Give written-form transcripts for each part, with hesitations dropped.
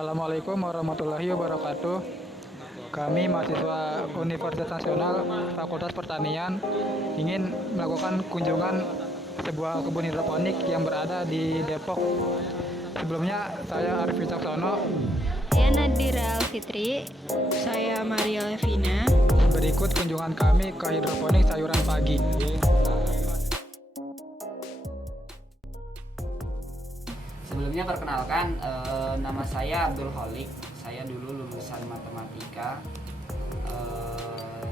Assalamualaikum warahmatullahi wabarakatuh. Kami mahasiswa Universitas Nasional Fakultas Pertanian ingin melakukan kunjungan sebuah kebun hidroponik yang berada di Depok. Sebelumnya saya Arif Wicaksono. Saya Nadira Alfitri. Saya Maria Levina. Berikut kunjungan kami ke hidroponik sayuran pagi. Sebelumnya perkenalkan, nama saya Abdul Holik. Saya dulu lulusan matematika.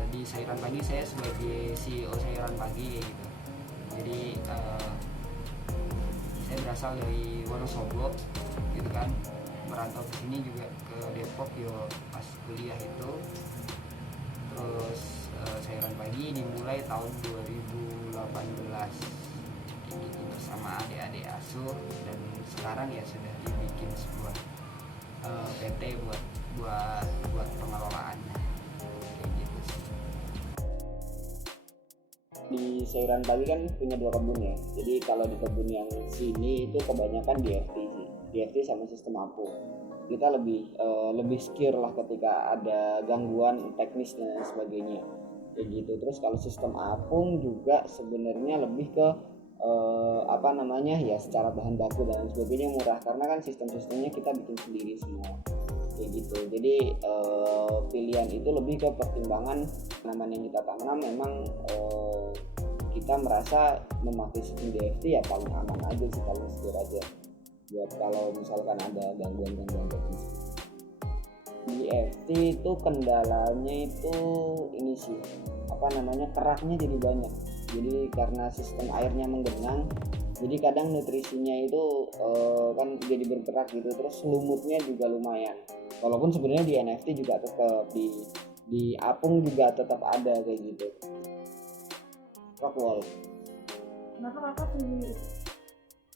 Di sayuran pagi saya sebagai CEO sayuran pagi gitu. Jadi saya berasal dari Wonosobo gitu kan. Merantau ke sini juga ke Depok pas kuliah itu. Terus sayuran pagi dimulai tahun 2018 gitu bersama adik-adik asuh, dan sekarang ya sudah dibikin sebuah PT buat pengelolaannya kayak gitu sih. Di sayuran pagi kan punya 2 kebun ya. Jadi kalau di kebun yang sini itu kebanyakan DFT sama sistem apung. Kita lebih secure lah ketika ada gangguan teknis dan sebagainya kayak gitu. Terus kalau sistem apung juga sebenarnya lebih ke ya secara bahan baku dan sebagainya murah, karena kan sistemnya kita bikin sendiri semua kayak gitu. Jadi pilihan itu lebih ke pertimbangan tanaman yang kita tanam. Memang kita merasa memakai sistem DFT ya paling aman aja sih, paling secure aja buat kalau misalkan ada gangguan teknis. DFT itu kendalanya itu ini sih keraknya jadi banyak. Jadi karena sistem airnya menggenang, jadi kadang nutrisinya itu kan jadi bergerak gitu. Terus lumutnya juga lumayan. Walaupun sebenarnya di NFT juga tetap di apung juga tetap ada kayak gitu. Rockwall. Kenapa kakak pilih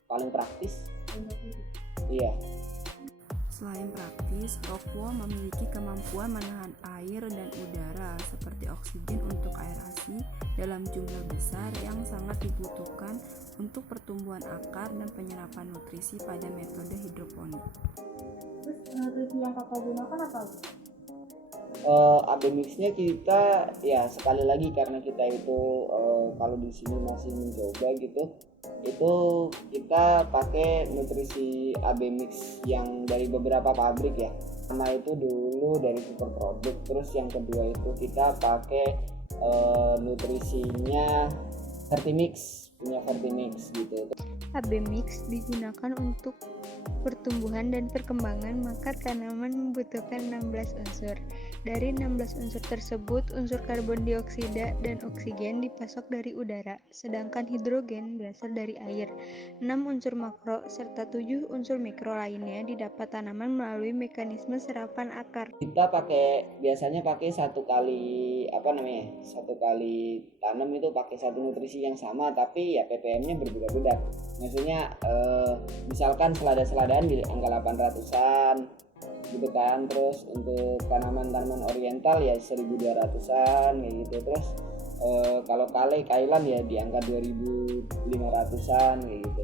Paling praktis. Iya. Selain praktis, Rockwall memiliki kemampuan menahan air dan udara seperti oksigen untuk aerasi dalam jumlah besar yang sangat dibutuhkan untuk pertumbuhan akar dan penyerapan nutrisi pada metode hidroponik. Terus nutrisi yang kakak gunakan apa? AB mixnya kita ya sekali lagi karena kita itu kalau di sini masih mencoba gitu, itu kita pakai nutrisi AB mix yang dari beberapa pabrik ya. Sama itu dulu dari Super Product. Terus yang kedua itu kita pakai nutrisinya Vertimix, punya Vertimix gitu. AB mix digunakan untuk pertumbuhan dan perkembangan, maka tanaman membutuhkan 16 unsur. Dari 16 unsur tersebut, unsur karbon dioksida dan oksigen dipasok dari udara, sedangkan hidrogen berasal dari air. 6 unsur makro serta 7 unsur mikro lainnya didapat tanaman melalui mekanisme serapan akar. Kita biasanya pakai satu kali tanam itu pakai satu nutrisi yang sama, tapi ya ppm-nya berbeda-beda. Maksudnya misalkan selada-seladaan di angka 800-an gitu kan. Terus untuk tanaman-tanaman oriental ya 1200-an kayak gitu. Terus kalau kailan ya di angka 2500-an kayak gitu.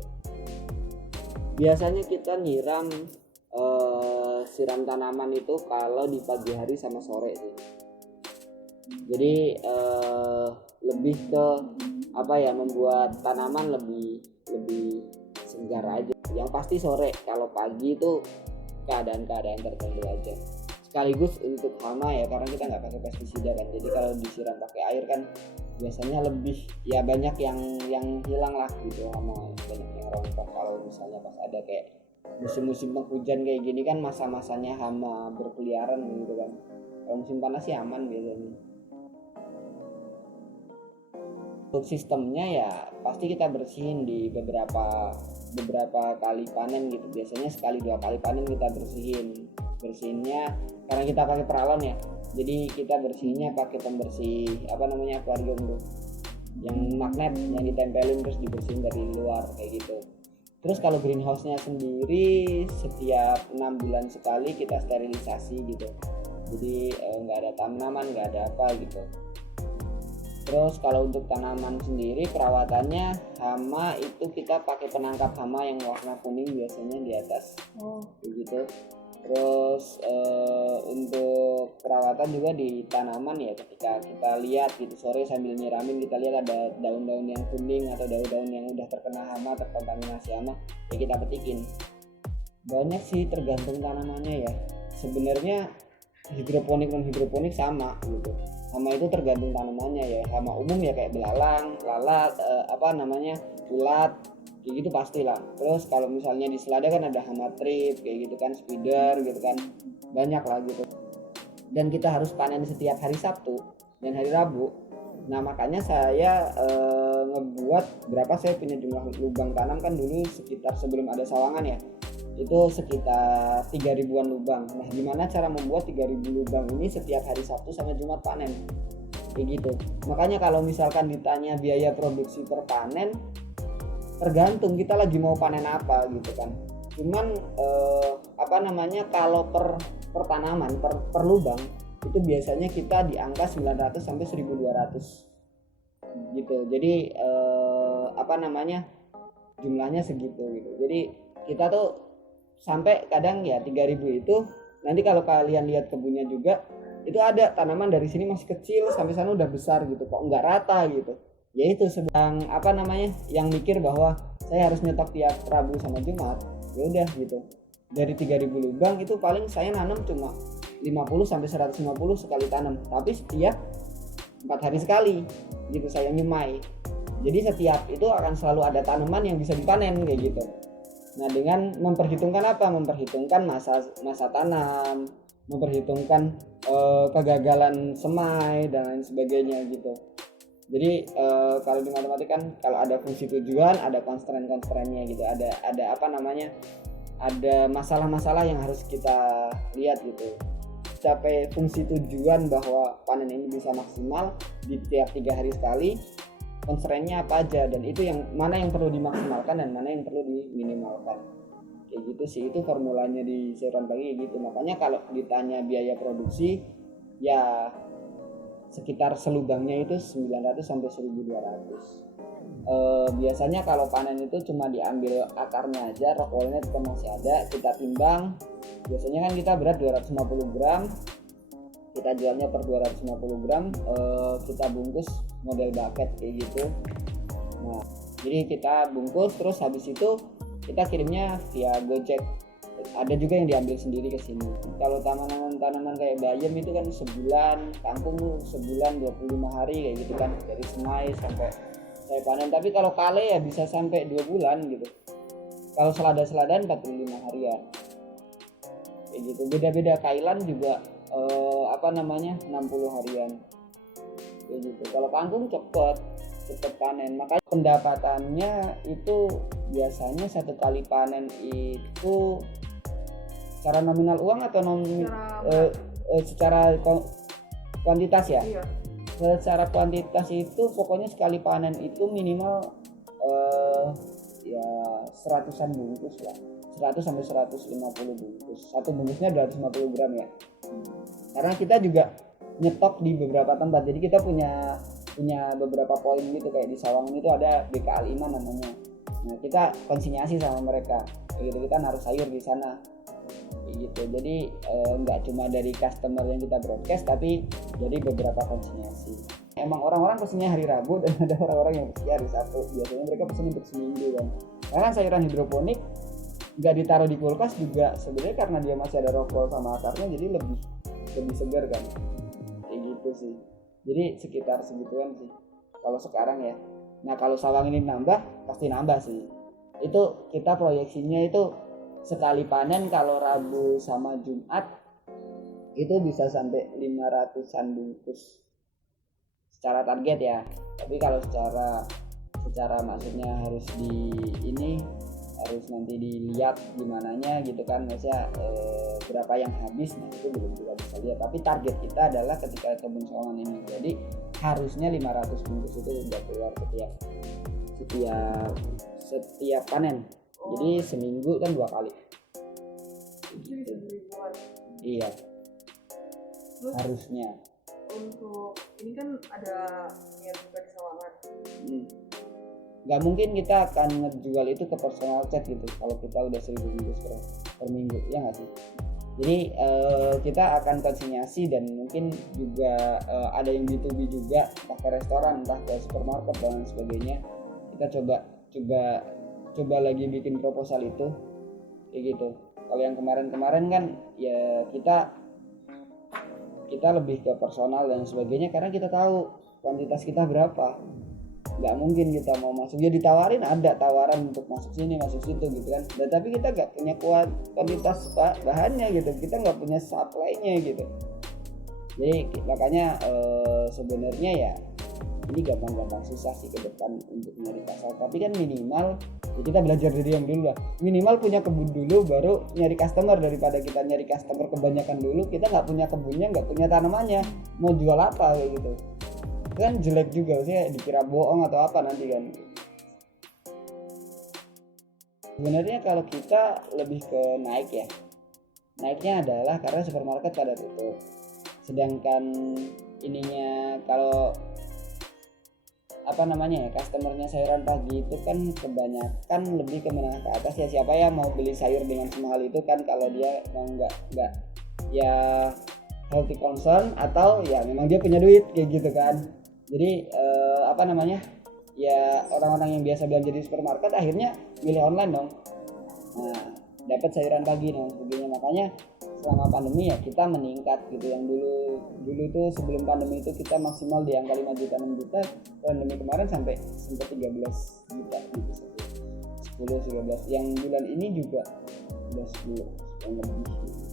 Biasanya kita siram tanaman itu kalau di pagi hari sama sore sih. Jadi lebih ke membuat tanaman lebih segar aja. Yang pasti sore, kalau pagi itu keadaan tertentu aja. Sekaligus untuk hama ya, karena kita nggak pakai pestisida kan. Jadi kalau disiram pakai air kan biasanya lebih ya banyak yang hilang lah gitu, hama banyak yang rontok. Kalau misalnya pas ada kayak musim-musim penghujan kayak gini kan masa-masanya hama berkeliaran gitu kan. Kalau musim panas sih aman biasanya. Untuk sistemnya ya pasti kita bersihin di beberapa kali panen gitu. Biasanya sekali 2 kali panen kita bersihinnya karena kita pakai peralon ya. Jadi kita bersihinnya pakai pembersih akuarium tuh, yang magnet yang ditempelin terus dibersihin dari luar kayak gitu. Terus kalau greenhouse-nya sendiri setiap 6 bulan sekali kita sterilisasi gitu. Jadi nggak ada tanaman, nggak ada apa gitu. Terus kalau untuk tanaman sendiri perawatannya, hama itu kita pakai penangkap hama yang warna kuning biasanya di atas, gitu. Terus untuk perawatan juga di tanaman ya, ketika kita lihat gitu sore sambil nyiramin, kita lihat ada daun-daun yang kuning atau daun-daun yang udah terkena hama, terkontaminasi hama, ya kita petikin. Banyak sih tergantung tanamannya ya. Sebenarnya hidroponik non hidroponik sama gitu. Hama itu tergantung tanamannya ya. Hama umum ya kayak belalang, lalat, ulat, kayak gitu pastilah. Terus kalau misalnya di selada kan ada hama trip kayak gitu kan, spider gitu kan, banyak lah gitu. Dan kita harus panen setiap hari Sabtu dan hari Rabu. Nah makanya saya ngebuat berapa, saya punya jumlah lubang tanam kan dulu sekitar sebelum ada sawangan ya, itu sekitar 3.000-an lubang. Nah gimana cara membuat 3.000 lubang ini setiap hari Sabtu sama Jumat panen kayak gitu. Makanya kalau misalkan ditanya biaya produksi per panen, tergantung kita lagi mau panen apa gitu kan. Cuman kalau per tanaman per lubang itu biasanya kita di angka 900 sampai 1.200 gitu. Jadi jumlahnya segitu gitu. Jadi kita tuh sampai kadang ya 3.000 itu, nanti kalau kalian lihat kebunnya juga itu ada tanaman dari sini masih kecil sampai sana udah besar gitu, kok nggak rata gitu. Ya itu sedang yang mikir bahwa saya harus nyetok tiap Rabu sama Jumat, ya udah gitu. Dari 3.000 lubang itu paling saya nanam cuma 50 sampai 150 sekali tanam, tapi setiap 4 hari sekali gitu saya nyemai. Jadi setiap itu akan selalu ada tanaman yang bisa dipanen kayak gitu. Nah dengan memperhitungkan apa? Memperhitungkan masa tanam, memperhitungkan kegagalan semai dan lain sebagainya gitu. Jadi kalau di matematika kan kalau ada fungsi tujuan, ada constraint-constraintnya gitu, ada masalah-masalah yang harus kita lihat gitu. Capai fungsi tujuan bahwa panen ini bisa maksimal di tiap 3 hari sekali, constraint-nya apa aja, dan itu yang mana yang perlu dimaksimalkan dan mana yang perlu diminimalkan kayak gitu sih. Itu formulanya di sayuran pagi gitu. Makanya kalau ditanya biaya produksi ya sekitar selubangnya itu 900 sampai 1.200. Biasanya kalau panen itu cuma diambil akarnya aja, rockwoolnya kita masih ada, kita timbang. Biasanya kan kita berat 250 gram, kita jualnya per 250 gram, kita bungkus model bucket kayak gitu. Nah jadi kita bungkus, terus habis itu kita kirimnya via Gojek. Ada juga yang diambil sendiri ke sini. Kalau tanaman kayak bayam itu kan sebulan, kangkung sebulan 25 hari kayak gitu kan, dari semai sampai saya panen. Tapi kalau kale ya bisa sampai 2 bulan gitu. Kalau selada 45 harian kayak gitu. Beda-beda. Kailan juga 60 harian kayak gitu. Kalau kangkung cepet panen, makanya pendapatannya itu biasanya satu kali panen itu secara nominal uang atau secara kuantitas ya? Iya. Secara kuantitas itu pokoknya sekali panen itu minimal ya 100-an bungkus lah, 100 sampai 150 bungkus. Satu bungkusnya 250 gram ya. Karena kita juga nyetok di beberapa tempat, jadi kita punya beberapa poin gitu, kayak di Sawangan itu ada BKA 5 namanya. Nah kita konsinyasi sama mereka gitu, kita naruh sayur di sana gitu. Jadi nggak cuma dari customer yang kita broadcast, tapi jadi beberapa konsinyasi. Emang orang-orang pesennya hari Rabu dan ada orang-orang yang pesennya hari Sabtu. Biasanya mereka pesen untuk seminggu kan. Karena sayuran hidroponik nggak ditaruh di kulkas juga sebenarnya, karena dia masih ada rockwool sama akarnya, jadi lebih segar kan kayak gitu sih. Jadi sekitar segituan sih kalau sekarang ya. Nah kalau sawang ini nambah, pasti nambah sih. Itu kita proyeksinya itu sekali panen kalau Rabu sama Jumat itu bisa sampai 500-an bungkus secara target ya. Tapi kalau secara maksudnya harus harus nanti dilihat gimananya gitu kan, maksudnya berapa yang habis, nah itu belum juga bisa lihat. Tapi target kita adalah ketika kebun sawangan ini, jadi harusnya 500 bungkus itu udah keluar setiap panen. Jadi seminggu kan 2 kali gitu. Iya. Terus harusnya untuk ini kan ada niat buka di Sawangan. Nggak mungkin kita akan ngejual itu ke personal chat gitu kalau kita udah 1.000 bungkus per minggu, ya nggak sih? Jadi kita akan konsinyasi dan mungkin juga ada yang B2B juga, entah ke restoran, entah ke supermarket dan sebagainya. Kita coba lagi bikin proposal itu kayak gitu. Kalau yang kemarin kan ya kita lebih ke personal dan sebagainya karena kita tahu kuantitas kita berapa. Nggak mungkin kita mau masuk, ya ditawarin, ada tawaran untuk masuk sini masuk situ gitu kan, tapi kita nggak punya kuantitas bahannya gitu, kita nggak punya supply-nya gitu. Jadi makanya sebenarnya ya ini gampang susah sih ke depan untuk nyari pasar, tapi kan minimal ya kita belajar dari yang dulu lah, minimal punya kebun dulu baru nyari customer, daripada kita nyari customer kebanyakan dulu kita nggak punya kebunnya, nggak punya tanamannya, mau jual apa kayak gitu kan jelek juga sih, dikira bohong atau apa nanti kan. Sebenarnya kalau kita lebih ke naiknya adalah karena supermarket pada tutup, sedangkan ininya kalau customernya sayuran pagi itu kan kebanyakan lebih ke menengah ke atas ya, siapa yang mau beli sayur dengan semahal itu kan, kalau dia mau nggak ya healthy concern atau ya memang dia punya duit kayak gitu kan. Jadi ya orang-orang yang biasa belanja di supermarket akhirnya milih online dong, nah dapat sayuran pagi dan sebagainya. Makanya selama pandemi ya kita meningkat gitu, yang dulu tuh sebelum pandemi itu kita maksimal di angka 5 juta 6 juta, pandemi kemarin sampai 13 juta gitu, 10-13, yang bulan ini juga udah 10 yang lebih gitu.